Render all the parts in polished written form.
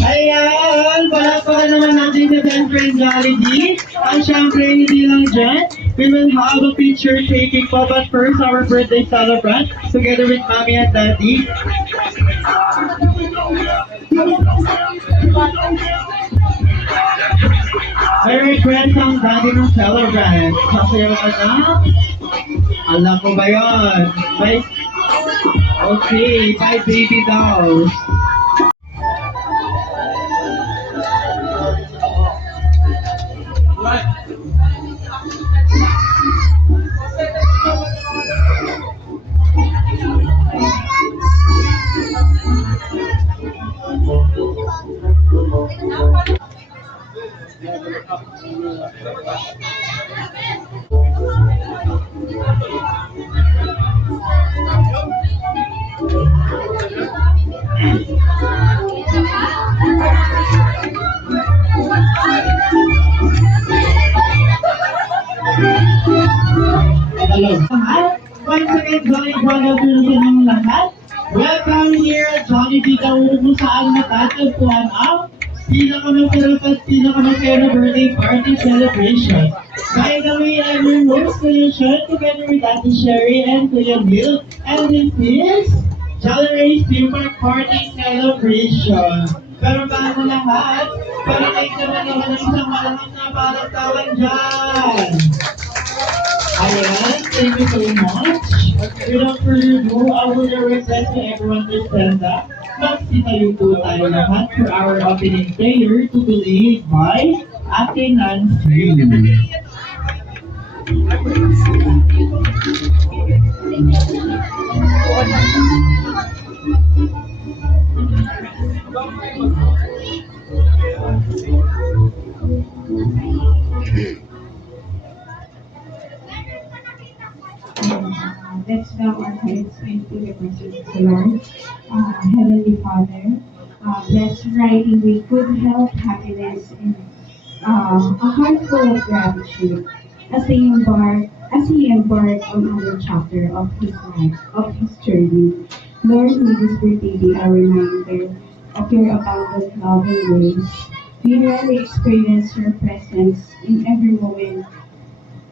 Ayan, palakpakan naman natin sa best friend Jollibee. At syempre, hindi lang dyan, we will have a picture taking po. But first, our birthday celebrant, together with Mommy and Daddy. May request ang daddy ng celebrant. Sasayaw ka na? Alam ko ba yun? Bye. Okay, bye baby dolls. Hello. Once again, Johnny Brother ng lahat. Welcome here at Jollibee Daw kung saan matatagpuan ang pinakamasarap at pinakamasaya birthday party celebration. By the way, I'm your host, Kuya Sean, together with Ate Sherry and Kuya Bill. And this is Jolly Ray's Theme Park Party Celebration. Pero bago lahat, palagay naman ng isang malaking na palagtawan dyan. Ayan, thank you so much. Without further ado, I would request to everyone to stand up. Magsitayo po tayo lahat for our opening prayer to be led by Ate Nancy. Let's bow our heads and to the presence of the Lord. Heavenly Father, bless writing with good health, happiness, and a heart full of gratitude as he embarked on another chapter of his life, of his journey. Lord, may this birthday be a reminder of your abundant love and grace. We really experience your presence in every moment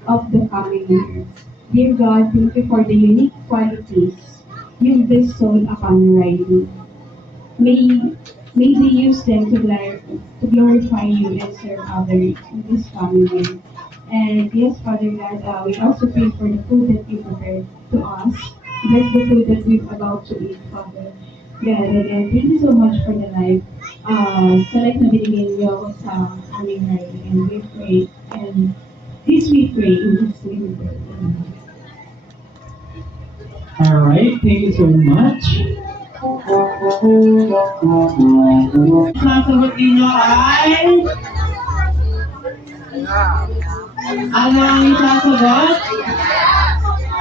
of the coming year. Dear God, thank you for the unique qualities you've bestowed upon writing. May we use them to glorify you and serve others in this coming year. And yes, Father God, we also pray for the food that you prepared to us. Bless the food that we're about to eat, Father God. And thank you so much for the life. Sa life na binigyan niyo sa aming writing. And we pray, and this we pray in His name. Alright, thank you so much. Sasagot ninyo ay... Ano ang isasagot?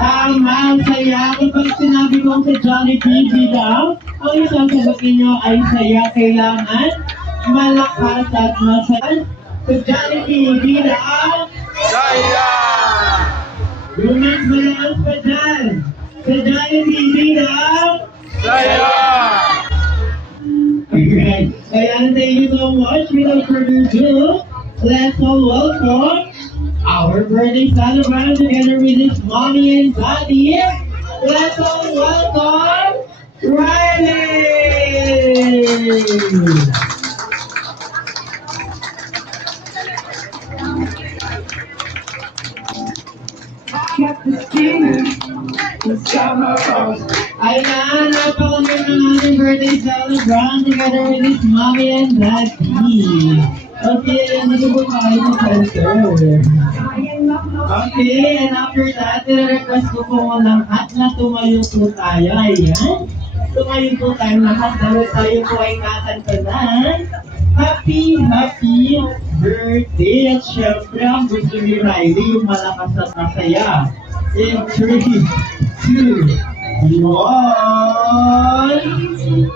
Tama, ang saya. Kapag sinabi kong sa Jollibee bilang, ang isasagot ninyo ay saya. Kailangan malakas at masaya. Sa Jollibee bilang... Saya! Lumas malakas pa dyan. Sa Jollibee bilang... Saya! Alright, ayan, thank you so much. Without further ado, let's all welcome our birthday celebrant together with his mommy and daddy. Let's all welcome Riley! Got the skin, the summer rose. Ayan, napakaganda ng ating birthday celebrant together with his mommy and daddy. Okay, nandito po tayo sa center. Okay, and after that, i-request ko po ng at na tumayo po tayo. Ayan. So ngayon po tayo lahat, dahil tayo po ay kakanta ng Happy Birthday! At syempre, ang gusto ni Riley, yung malakas at masaya. In 3, 2, 1...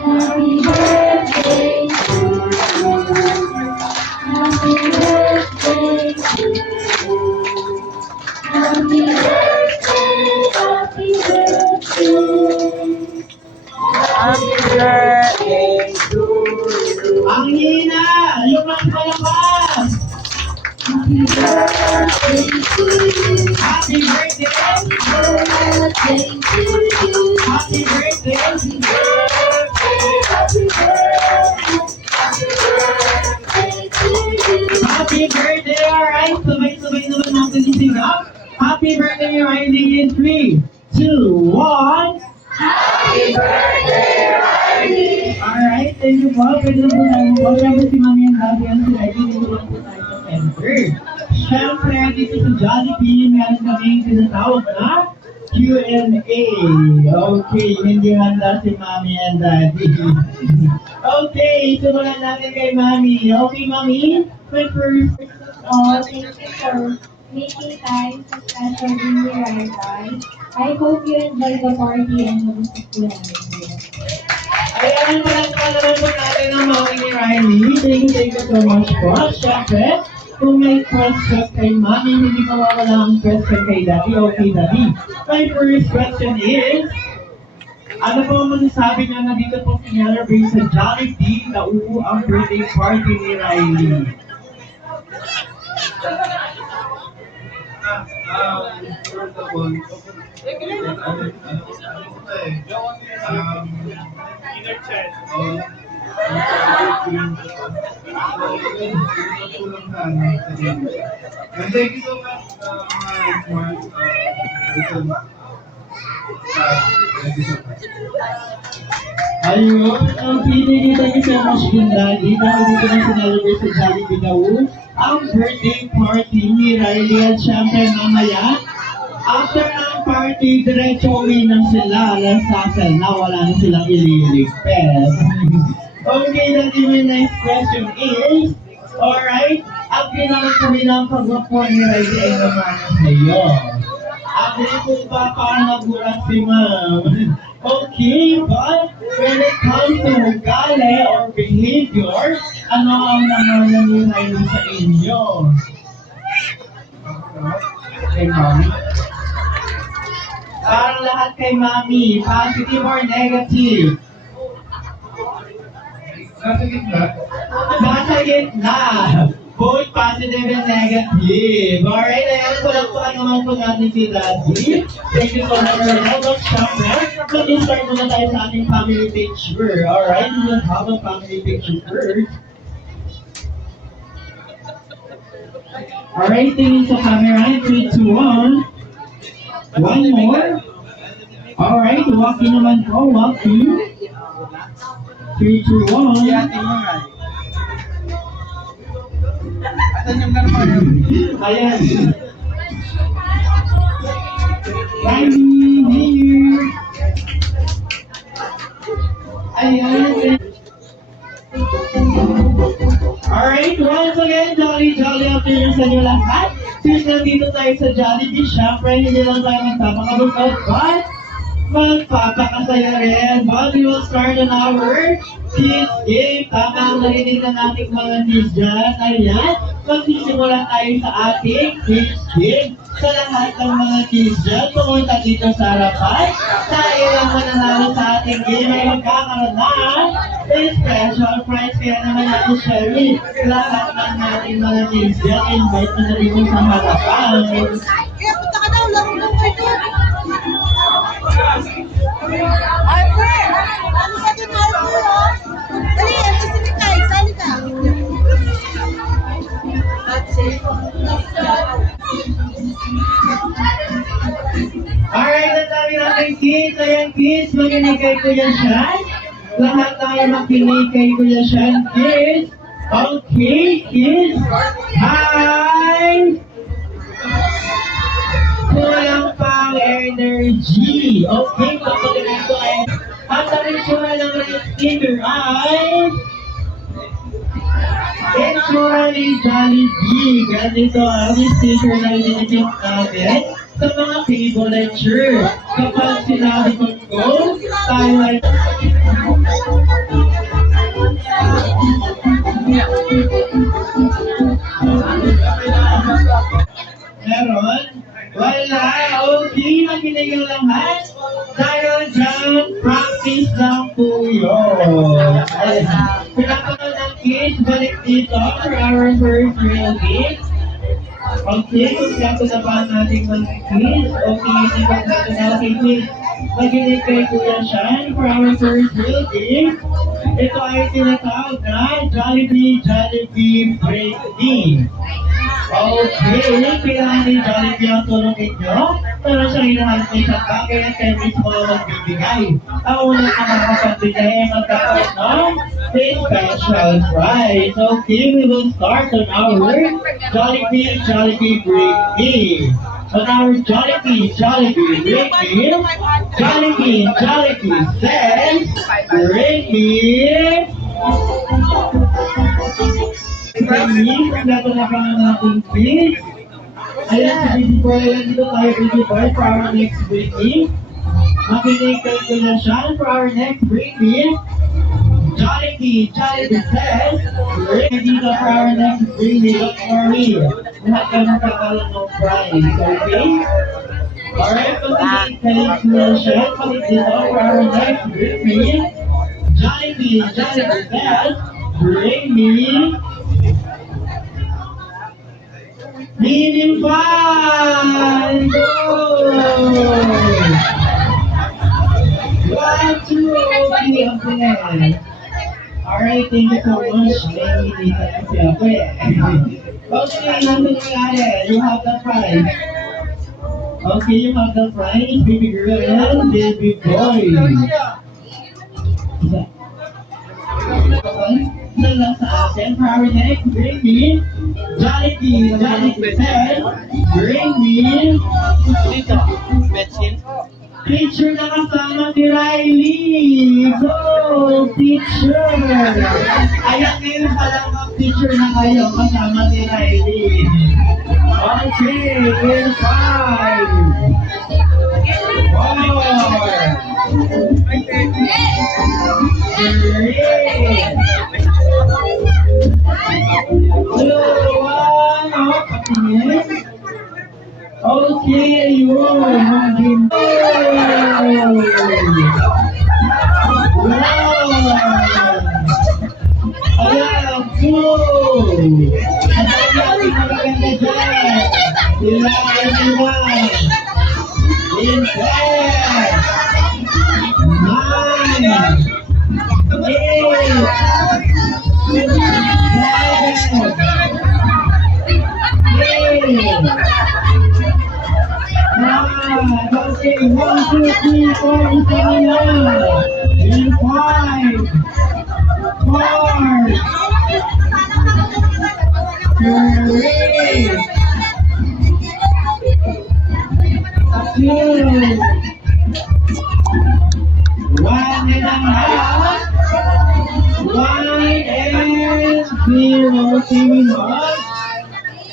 Happy birthday to you. Happy birthday to you. Happy birthday, happy birthday. Happy birthday to you. Ang hina! Yung mas malakas! Happy birthday to you. Happy birthday! Birthday to you. Happy birthday! Happy birthday. Happy birthday to you. Happy birthday! Alright, sabay-sabay naman natin ising up. Happy birthday, Riley, in 3, 2, 1. Happy birthday, Riley. Alright, thank you po. Pwede na po tayo po. Siyempre si Mami ang Daddy ang si Riley. Dito lang po tayo sa center. Siyempre, dito sa Jollibee, meron kaming tinatawag na Q&A. Okay, hindi handa si Mami and Daddy. Okay, simulan natin kay Mami. Okay, Mami? My first... Thank you for making time to spend with me right now. I hope you enjoy the party and mag-usap ko lang kayo. Ayan, palagpan naman po natin ang Mami ni Riley. Thank you so much po. Siyempre, kung may question kay Mami, hindi mawawala ang question kay Daddy. Okay, Daddy. My first question is, ano po ang masasabi niya na dito po sinelebrate sa Jollibee na ang birthday party ni Riley? First of all, and thank you so much, my thank you so much. Ayun, thank you so much din, Daddy. Dahil dito na sinelebrate sa Jollibee na ang birthday party ni Riley. At syempre mamaya, after ng party, diretso uwi na sila. Lasasal na, wala na silang ililigpes. Okay, Daddy, my next question is, alright, ang kailangan kami ng pagwapo ni Riley ay naman sa iyo. At ito ba parang nagulat si Ma'am? Okay, but when it comes to ugali or behavior, ano ang nangalan ni Riley sa inyo? Kay Mami? Parang lahat kay Mami, positive or negative? Nasa gitna, Nasa gitna. Both positive and negative. Alright, ayan ko lang po naman po natin si Daddy. Thank you so much for that. But syempre, mag-start muna tayo sa ating family picture. Alright, we will have a family picture first. Alright, tingin sa camera. 3, 2, 1. One more. Alright, walking naman po. Walking. 3, 2, 1. Ayan. Riley, here. Ayan. Alright, once again, jolly afternoon sa inyo lahat. Since nandito tayo sa Jollibee, syempre hindi lang tayo magpapakabukod, but magpapakasaya rin. But we will start on our kids game. Tama ang narinig na nating mga kids dyan. Ayan, magsisimula tayo sa ating kids game. Sa lahat ng mga kids dyan, pumunta dito sa harapan. Tayo lang mananalo sa ating game ay magkakaroon ng special prize. Kaya naman natin, Sherry, lahat ng nating mga kids dyan, invite mo na dito sa harapan. Kaya punta ka daw, laro lang kayo doon. Arthur! Ano sa doon, Arthur, oh? Dali, ito si Mikay, sali ka. That's it. Alright, ang dami natin kids. Ayan kids, makinig kay Kuya Sean. Lahat tayo makinig kay Kuya Sean, kids. Okay, kids. Hi! Kulang pang energy. Okay, kapag ito ay at ang itsura ng sticker ay itsura ni Jollibee. Ganito ang sticker na itinitip natin sa mga favorite shirt. Kapag sinabi ko go, tayo ay meron? Wala. Okay, nakinig ang lahat. Dahil dyan, practice lang po yun. Pinapanood ng kids, balik dito for our first real gift. Okay, kung gato na ba natin mga kids? Okay, hindi ba gato na natin kids? Maginig kay Kuya Sean for our first real gift. Ito ay tinatawag na Jollibee Break Me. Okay, kailangan ni Jollibee ang tulong ninyo para siya hinahanap sa bagay at kayo mismo ang magbibigay. Ang unang makakapagbigay ay magkakaroon ng special prize. Okay, we will start on our Jollibee Break Me. On our Jollibee Break Me, Jollibee says, Break Me. Kami, nato na kami natin please. Ayan, sa busy boy, ayan dito tayo busy boy for our next breaking. Makinig kayo ko na siya for our next breaking. Jollibee says, ready dito for our next breaking. Don't worry, lahat ka magkakaroon ng prize, okay? Alright, makinig kayo ko na siya, makinig dito for our next breaking. Jollibee says, bring me Meaning fun! Go! 1, 2, okay, okay. Alright, thank you so much. Hindi ka kasi ako eh. Okay, nandun nangyari. You have the prize. Okay, you have the prize, baby girl and baby boy. Na lang sa atin for our next baby. Jollibee says, bring me picture na kasama ni Riley. Go, picture. Ayan ngayon pala ang picture na kayo kasama ni Riley. Okay, in 5, 4, 3, 2, 1, okay, yun. Ayan, cool. At ang natin magaganda dyan. Kailangan nila. In 10,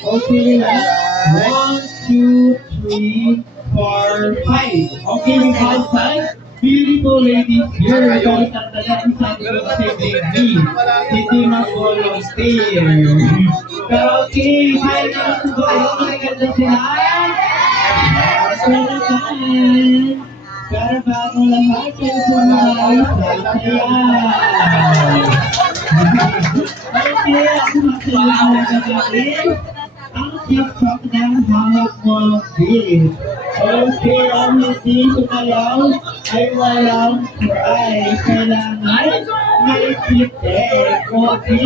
Okay, 1, 2, 3, 4, 5. Okay, we have 5 beautiful ladies here. Guys, at the left side of the baby. Hindi mag-volunteer. Pero okay, 5 minutes to go. Maganda sila. Pero saan? Pero bago lahat kayo pumahay sa kaya. Okay, ako magsalang magagawin. Ang TikTok ng hawak mo din. Okay, ang hindi sumalaw ay walang prize. Kailangan may pitek. Okay.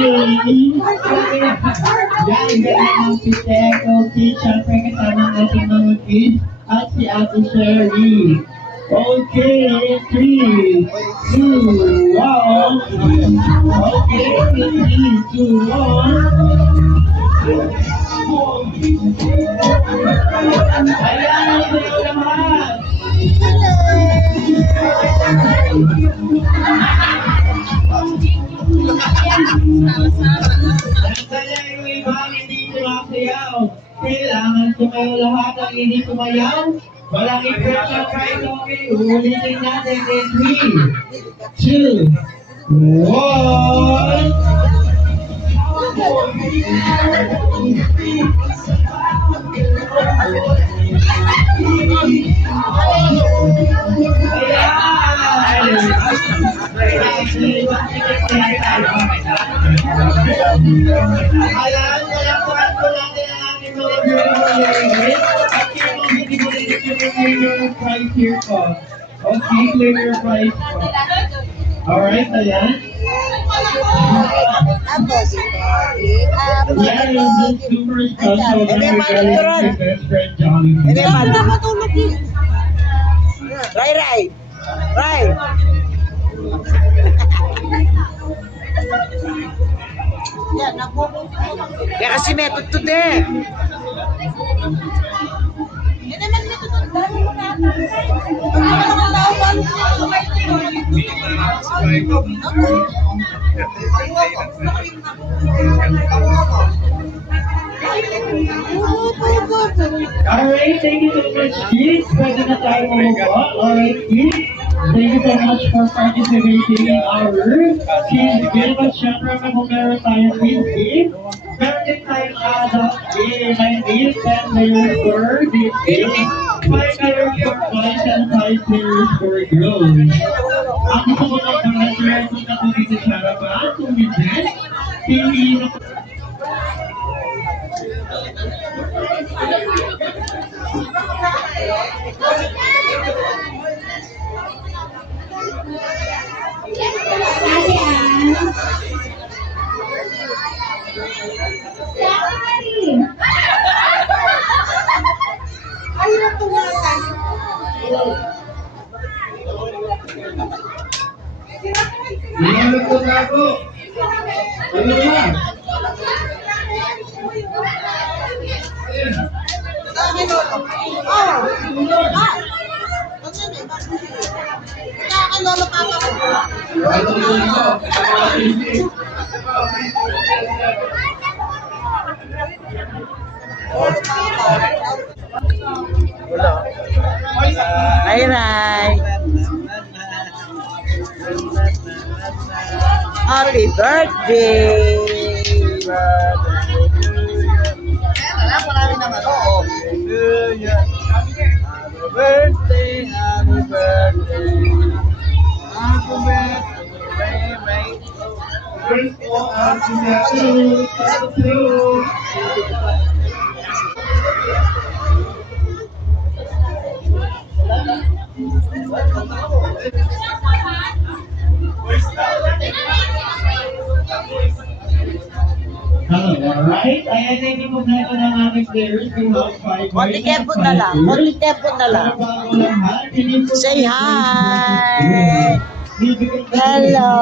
Yan, ganyan ang pitek. Okay, syempre kasama natin mga kids at si Ate Sherry. Okay, 3, 2, 1. Okay, 3, 2, 1. Ayan, kayo lahat ang hindi kumayaw. Walang i-pressure right, okay? Ulitin natin in 3, 2, 1. Ayan, palakpakan po natin ang ating mga beautiful ladies. At yung mga hindi mo rin clear your price here po. Okay, clear your price po. Alright, ayan. Yan yung super special na regarding to best friend Jollibee. Ray, Ray. Ray. Yan, kaya kasi method to din. Yan naman method to Alright, thank you so much, kids. Pwede na tayo bumaba. Alright, kids. Thank you so much for participating in our kids game. At syempre, kung meron tayong kids, meron din tayong adult game. May 10 players for this game. 5 players for boys and 5 players for girls. Ang gusto ko lang pang-answer kung na po dito sa harapan. Kung hindi, piliin na Ate Ann. Stephanie. Ayun to nga. Iwanag ko na ako. Ano na? Lolo Papa ko. Ano na? Hi, Ray. Happy birthday! Birthday, happy birthday. Happy birthday, mate. Happy birthday. Hello, alright? Ayan, thank you po na ito ng aming players. We have 5 Konti tempo na lang. Konti tempo na lang. Say hi! Hello!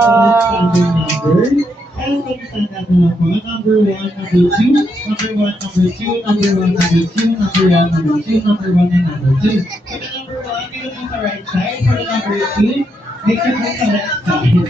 And stand up na po. Number 1, number 2, number 1, number 2, number 1, number 2, number 1, number 2, number 1, and number 2. For the number 1, dito po sa right side. For the number 2, dito po sa left side.